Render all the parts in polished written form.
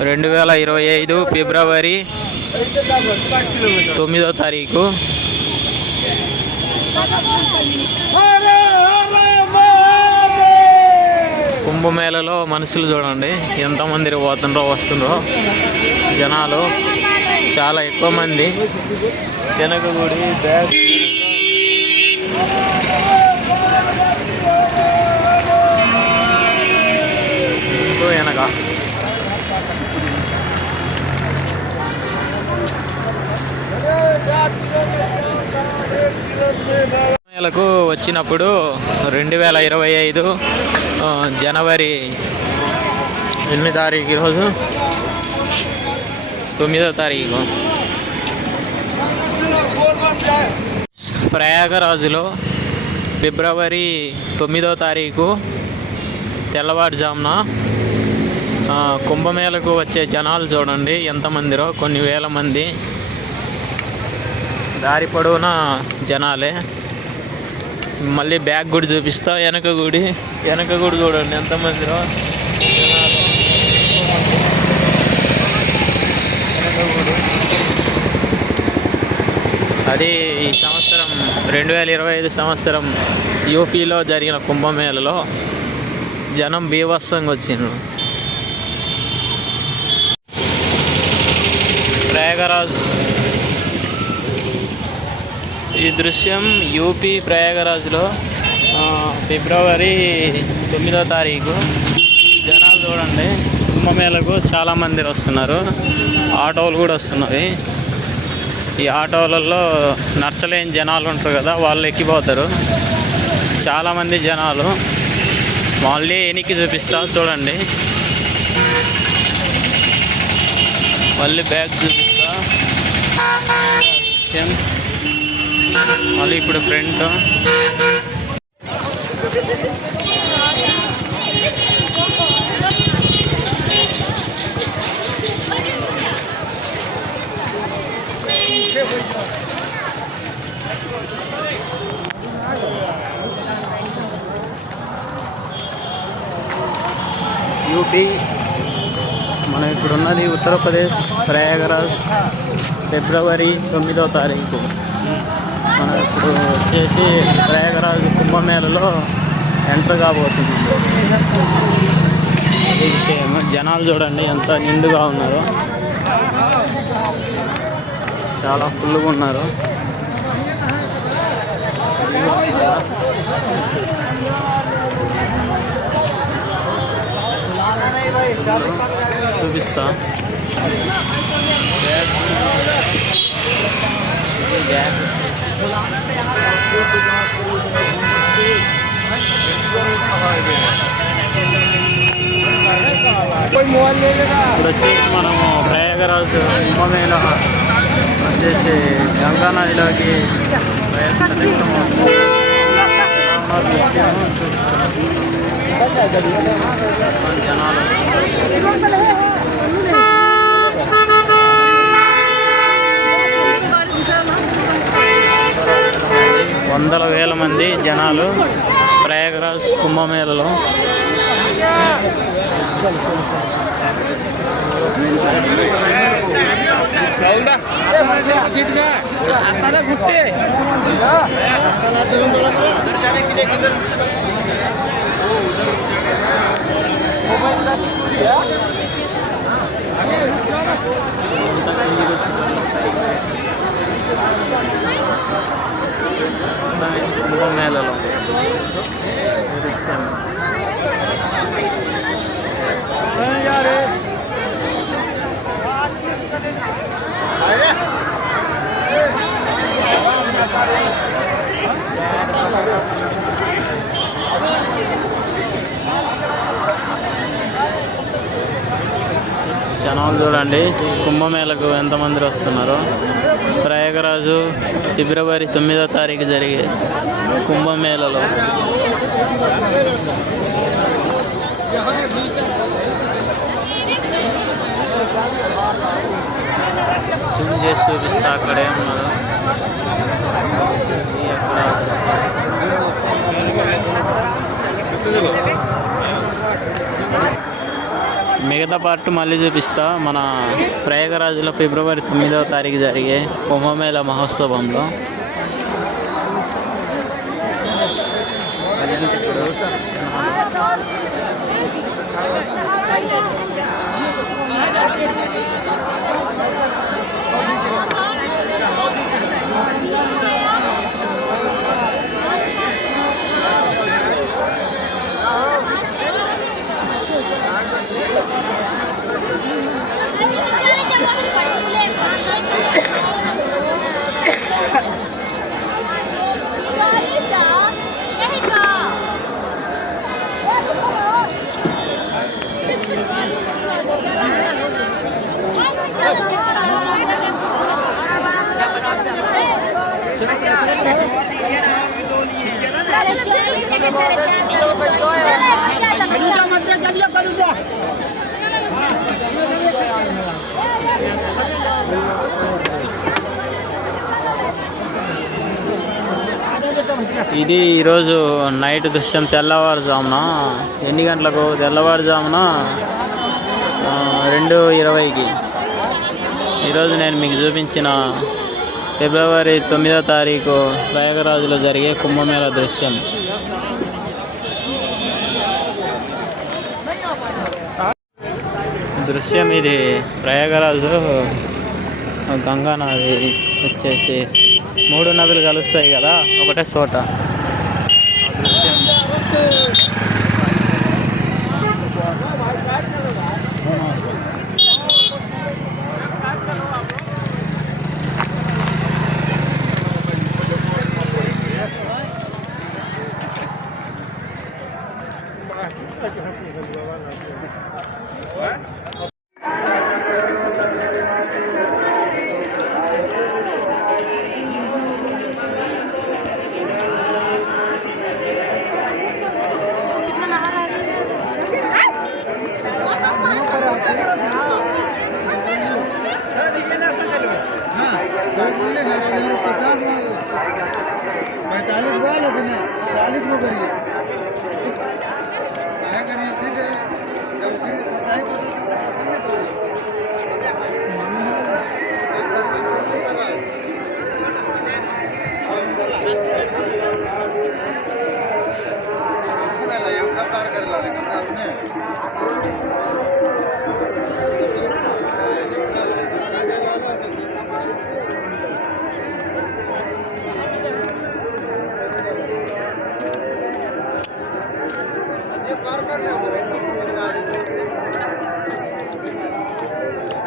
2025 ఫిబ్రవరి 9వ తారీఖు. కుంభమేళలో మనుషులు చూడండి ఎంతమంది పోతుండ్రో వస్తుండ్రో. జనాలు చాలా ఎక్కువ మంది. వెనక గుడి బ్యాగ్ వెనక మేళకు వచ్చినప్పుడు 2025 జనవరి 8వ తారీఖు, ఈరోజు 9వ తారీఖు. ప్రయాగరాజులో ఫిబ్రవరి 9వ తారీఖు తెల్లవారుజామున కుంభమేళకు వచ్చే జనాలు చూడండి ఎంతమందిరో, కొన్ని వేల మంది. దారి పొడవునా జనాలే. మళ్ళీ బ్యాగ్ గుడి చూపిస్తా. వెనక గుడి చూడండి ఎంతమందిరో జనాలు. వెనక గుడి అది ఈ సంవత్సరం 2025 సంవత్సరం యూపీలో జరిగిన కుంభమేళలో జనం బీభత్సంగా వచ్చిండ్రు. ప్రయాగరాజ్ ఈ దృశ్యం యూపీ ప్రయాగరాజ్లో ఫిబ్రవరి 9వ తారీఖు. జనాలు చూడండి కుంభమేళకు చాలామంది వస్తున్నారు. ఆటోలు కూడా వస్తున్నవి. ఈ ఆటోలలో నడచలేని జనాలు ఉంటారు కదా, వాళ్ళు ఎక్కిపోతారు. చాలామంది జనాలు. మళ్ళీ ఎనికి చూపిస్తా చూడండి. మళ్ళీ బ్యాగ్ చూపిస్తా. మళ్ళీ ఇప్పుడు ఫ్రంట్. యూపీ మనం ఇప్పుడున్నది ఉత్తరప్రదేశ్ ప్రయాగరాజ్ ఫిబ్రవరి 9వ తారీఖు. మనం ఇప్పుడు వచ్చేసి ప్రయాగరాజ్ కుంభమేళలో ఎంటర్ కాబోతుంది. అదే విషయం. జనాలు చూడండి ఎంత నిండుగా ఉన్నారో, చాలా ఫుల్గా ఉన్నారు. చూపిస్తా. ఇప్పుడు వచ్చేసి మనము ప్రయాగరాజ్ కుంభమేళ వచ్చేసి గంగా నదిలోకి జనాలు వందల వేల మంది జనాలు ప్రయాగరాజ్ కుంభమేళలో. కుంభమేళలో దృశ్యం. జనాలు చూడండి కుంభమేళకు ఎంతమంది వస్తున్నారో. ప్రయాగరాజు ఫిబ్రవరి 9వ తారీఖు జరిగే కుంభమేళలో జూమ్ చేసి చూపిస్తా. అక్కడే ఉన్నారు. మిగతా పార్ట్ మళ్ళీ చూపిస్తా. మన ప్రయాగరాజ్లో ఫిబ్రవరి 9వ తారీఖు జరిగే కుంభమేళ మహోత్సవంలో ఇది ఈరోజు నైట్ దృశ్యం. తెల్లవారుజామున ఎన్ని గంటలకు? తెల్లవారుజామున 2:20కి ఈరోజు నేను మీకు చూపించిన ఫిబ్రవరి 9వ తారీఖు ప్రయాగరాజ్లో జరిగే కుంభమేళ దృశ్యం. దృశ్యం ఇది. ప్రయాగరాజు గంగా నది వచ్చేసి 3 నదులు కలుస్తాయి కదా ఒకటే చోట. దృశ్యం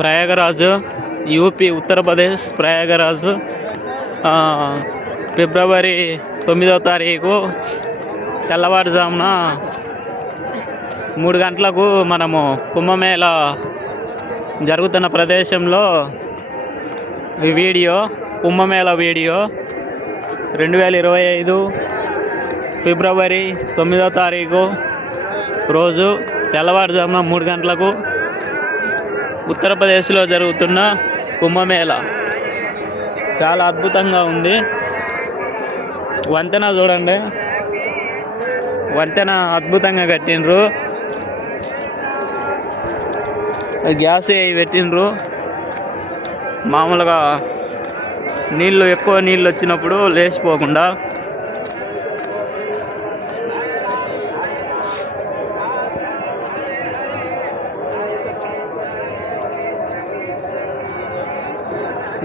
ప్రయాగరాజు యూపీ ఉత్తరప్రదేశ్. ప్రయాగరాజు ఫిబ్రవరి 9వ తారీఖు తెల్లవారుజామున 3 గంటలకు మనము కుంభమేళ జరుగుతున్న ప్రదేశంలో ఈ వీడియో, కుంభమేళ వీడియో 2025 ఫిబ్రవరి 9వ తారీఖు రోజు తెల్లవారుజామున 3 గంటలకు ఉత్తరప్రదేశ్లో జరుగుతున్న కుంభమేళ. చాలా అద్భుతంగా ఉంది. వంతెన చూడండి, వంతెన అద్భుతంగా కట్టిండ్రు. గ్యాస్ అవి పెట్టిండ్రు. మామూలుగా ఎక్కువ నీళ్ళు వచ్చినప్పుడు లేచిపోకుండా.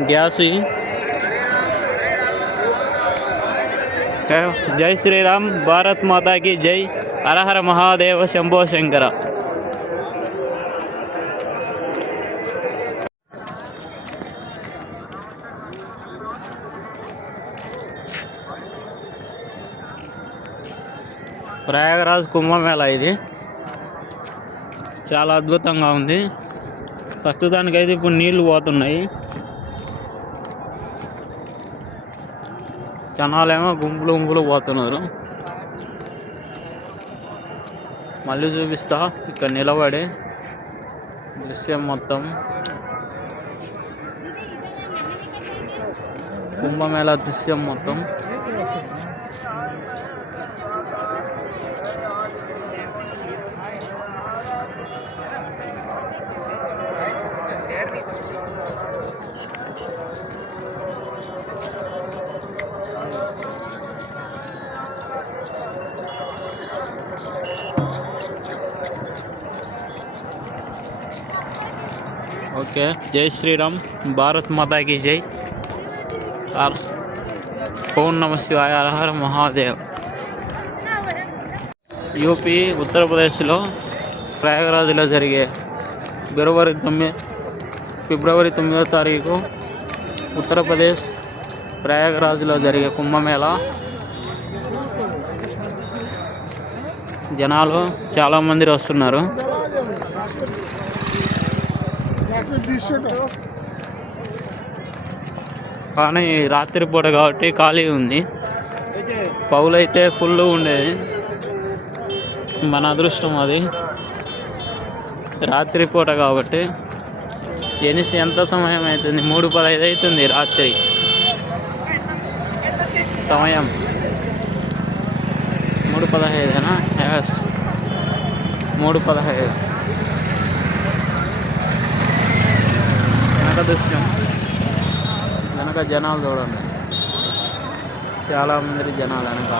గ్యాస్. జై శ్రీరామ్, భారత్ మాతాకి జై, హరహర మహాదేవ, శంభో శంకర. ప్రయాగరాజ్ కుంభమేళ ఇది చాలా అద్భుతంగా ఉంది. ప్రస్తుతానికైతే ఇప్పుడు నీళ్లు పోతున్నాయి. జనాలేమో గుంపులు పోతున్నారు. మళ్ళీ చూపిస్తా ఇక్కడ నిలబడి దృశ్యం మొత్తం. కుంభమేళ దృశ్యం మొత్తం. ఓకే, జై శ్రీరామ్, భారత్ మాతాకి జై. ఓం నమ శివాయ, హర హర మహాదేవ్. యూపీ ఉత్తరప్రదేశ్లో ప్రయాగరాజ్లో జరిగే ఫిబ్రవరి 9వ తారీఖు ఉత్తరప్రదేశ్ ప్రయాగరాజ్లో జరిగే కుంభమేళా. జనాలు చాలామంది వస్తున్నారు. కానీ రాత్రిపూట కాబట్టి ఖాళీ ఉంది. పౌలైతే ఫుల్ ఉండేది. మన అదృష్టం అది. రాత్రిపూట కాబట్టి ఎంత సమయం అవుతుంది? 3:15 అవుతుంది రాత్రి సమయం. 3:15 ఎస్, 3:15. వెనక దృశ్యం, వెనక జనాలు చూడండి, చాలామంది జనాలు వెనక.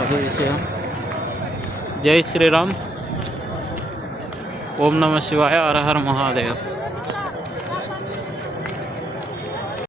అది విషయం. జై శ్రీరామ్, ఓం నమ శివాయ, హర హర మహాదేవ్.